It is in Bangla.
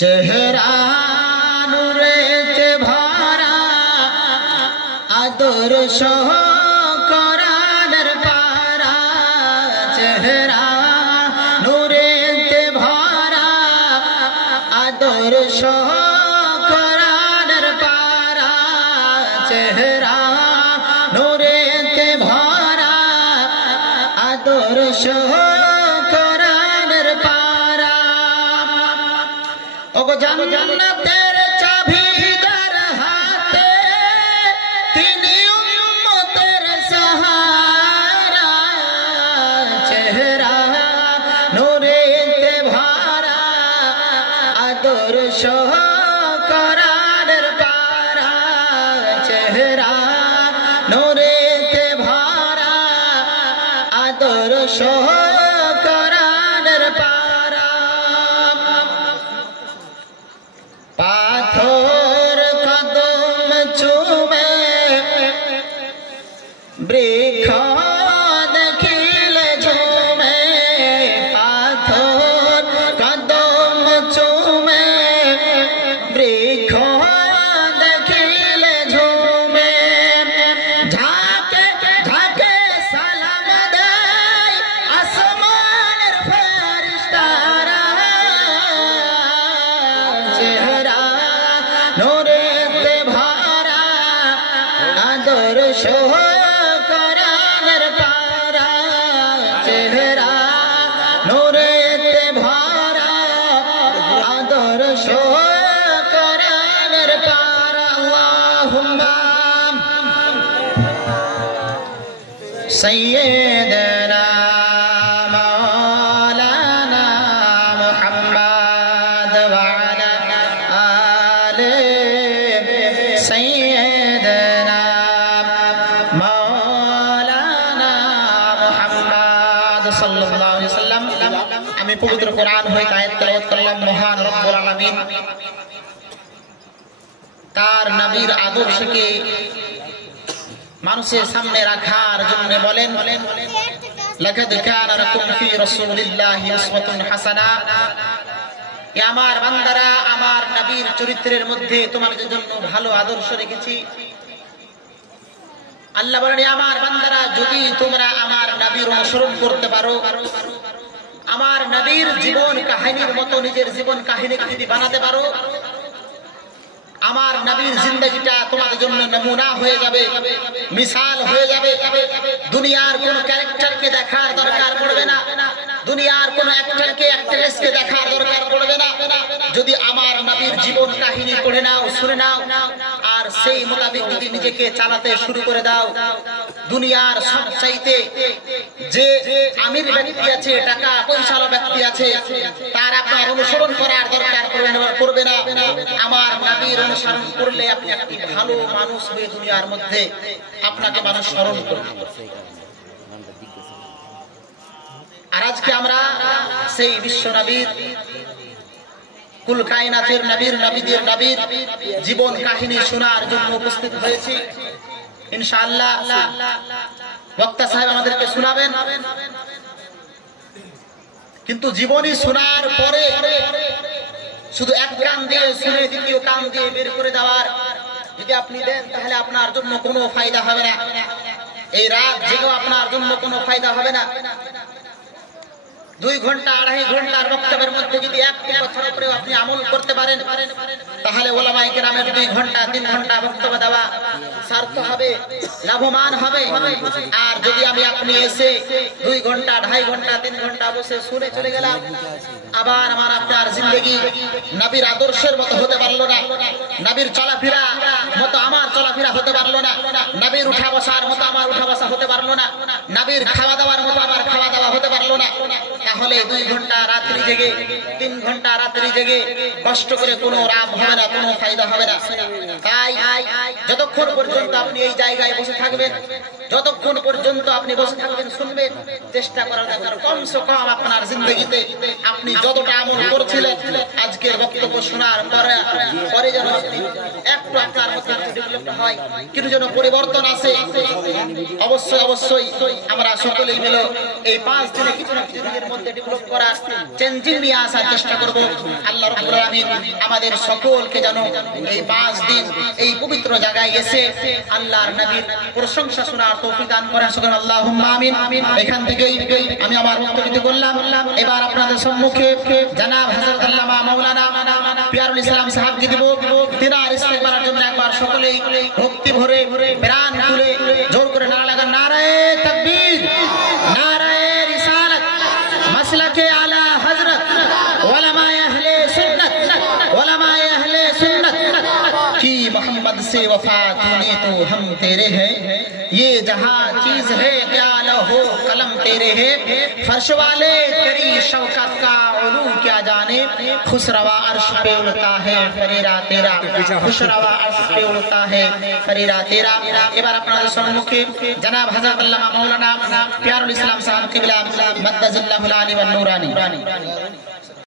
চেহারা নূরেতে ভরা আদর্শ কোরআনের পারা চেহারা নূরেতে ভরা আদর্শ কোরআনের পারা চেহারা নূরেতে ভরা আদর্শ কোরআনের পারা ওগো জান্নাতের চাবি যার হাতে তিনি উম্মতের সাহারা চেহারা নূরেতে ভরা আদর্শ কোরআনের পারা চেহারা নূরেতে ভরা আদর্শ কোরআনের পারা পাথর কদম চুমে বৃক্ষ দেখিলে ঝুমে পাথর কদম চুমে বৃক্ষ দেখিলে ঝুমে ঝাঁকে ঝাঁকে সালাম দেয় আসমানের ফেরেশতারা চেহারা নূরেতে ভরা আদর্শ কোরআনের পারা চেহারা নূরেতে ভরা আদর্শ কোরআনের পারা আল্লাহুম্মা সাইয়্যিদানা মাওলানা মুহাম্মদ ওয়া আলা আলি সাইয়্যিদানা মাওলানা মুহাম্মদ সাল্লাল্লাহু আলাইহি ওয়াসাল্লাম। আমি পবিত্র কোরআন হইতে আয়াত তেলাওয়াত করলাম। মহান রব্বুল আলামিন তার নবীর আদর্শকে মানুষের সামনে রাখার জন্য বলেন লাকাদ কানা লাকুম ফি রাসূলিল্লাহি উসওয়াতুন হাসানা। এ আমার বান্দারা আমার নবীর চরিত্রের মধ্যে তোমাদের জন্য ভালো আদর্শ রেখেছি। আল্লাহ বলেন আমার বান্দারা যদি তোমরা আমার নবীর অনুসরণ করতে পারো, আমার নবীর জীবন কাহিনীর মতো নিজের জীবন কাহিনীকে যদি বানাতে পারো, আমার নবীর জিন্দেগিটা তোমাদের জন্য নমুনা হয়ে যাবে, মিসাল হয়ে যাবে। দুনিয়ার কোন ক্যারেক্টারকে দেখার দরকার পড়বে না, দুনিয়ার কোন অ্যাক্টরকে অ্যাক্ট্রেসকে দেখার দরকার পড়বে না। যদি আমার নবীর জীবন কাহিনী পড়ে নাও, শুনে নাও, আর সেই মোতাবেক যদি নিজেকে চালাতে শুরু করে দাও, দুনিয়ার সবচাইতে যে আমির ব্যক্তি আছে, টাকা পয়সাওয়ালা ব্যক্তি আছে, তার আপনার অনুসরণ করার দরকার পড়বে না। আমার নবীর অনুসরণ করলে আপনি একটি ভালো মানুষ হয়ে দুনিয়ার মধ্যে আপনাকে মানুষ স্মরণ করবে। আর আজকে আমরা সেই বিশ্ব নবীর কুল কায়নাতের নবীর নবীদের নবীর জীবন কাহিনী শোনার জন্য উপস্থিত হয়েছি। ইনশাআল্লাহ বক্তা সাহেব আমাদেরকে শোনাবেন, কিন্তু জীবনী শোনার পরে শুধু এক কান দিয়ে শুনে দ্বিতীয় কান দিয়ে বের করে দেওয়ার যদি আপনি দেন, তাহলে আপনার জন্য কোনো ফায়দা হবে না। এই রাত জেগেও আপনার জন্য কোনো ফায়দা হবে না। 2 ঘন্টা 2.5 ঘন্টার বক্তব্যের মধ্যে যদি একটি কথার উপরে আপনি আমল করতে পারেন, তাহলে ওলামায়ে কেরামের 2 ঘন্টা 3 ঘন্টা বক্তব্য দেওয়া সার্থক হবে, লাভবান হবে। আর যদি আপনি এসে 2 ঘন্টা 2.5 ঘন্টা 3 ঘন্টা বসে শুনে চলে গেলাম, আবার আমার আপনার জিন্দেগি নবীর আদর্শের মতো হতে পারলো না, নবীর চলাফেরা মতো আমার চলাফেরা হতে পারলো না, নবীর উঠা বসার মতো আমার উঠা বসা হতে পারলো না, নবীর খাওয়া দাওয়ার মতো আমার খাওয়া দাওয়া হতে পারলো না, তাহলে 2 ঘন্টা রাত্রি জেগে 3 ঘন্টা রাত্রি জেগে কষ্ট করে কোনো লাভ হবে না, কোনো ফায়দা হবে না। তাই যতক্ষণ পর্যন্ত আপনি এই জায়গায় বসে থাকবেন, যতক্ষণ পর্যন্ত আপনি বসে থাকবেন শুনবেন, চেষ্টা করার দরকার কমসে কম আপনার জিন্দগিতে আপনি যতটা আমল করছিলেন আজকের বক্তব্য শোনার পরে যেন একটু আপনার মধ্যে ডেভেলপ হয়, কিছু যেন পরিবর্তন আসে। অবশ্যই অবশ্যই আমরা সকলেই মিলে এই 5 দিনে কিছু না কিছু দিনের মধ্যে সমাজকে ডেভেলপ করার চেঞ্জিং নিয়ে আসার চেষ্টা করব। আল্লাহ রাব্বুল আলামিন আমাদের সকলকে যেন এই 5 দিন এই পবিত্র জায়গায় এসে আল্লাহর নবীর প্রশংসা শোনার তৌফিক দান করেন। সকলে আল্লাহুম্মা আমিন। এখান থেকেই আমি আমার বক্তব্য করলাম। এবার আপনাদের সম্মুখে জনাব হযরত আল্লামা মাওলানা পিয়ারুল ইসলাম সাহেবকে দেব। তিনার ইস্তেকবারের জন্য একবার সকলেই ভক্তি ভরে প্রাণ খুলে জোর করে নারা লাগান, নারায়ে তাকবীর, নারায়ে রিসালাত, মাসলাকে আলা হযরত, উলামায়ে আহলে সুন্নাত, उलमाए अहले सुन्नत की मोहम्मद से वफा तूने तो हम तेरे हैं, ये जहाँ चीज है क्या लहो कलम तेरे है, फर्श वाले तेरी शौकत का उलू क्या जाने, खुशरवा अर्श पे उड़ता है फरीरा तेरा, खुशरवा अर्श पे उड़ता है फरीरा तेरा। এবার আপনাদের সম্মুখে জনাব হযরত আল্লামা মাওলানা পিয়ারুল ইসলাম সাহেব কিবলা মদ্দাজিল্লাহুল আলী ওয়ান নূরানি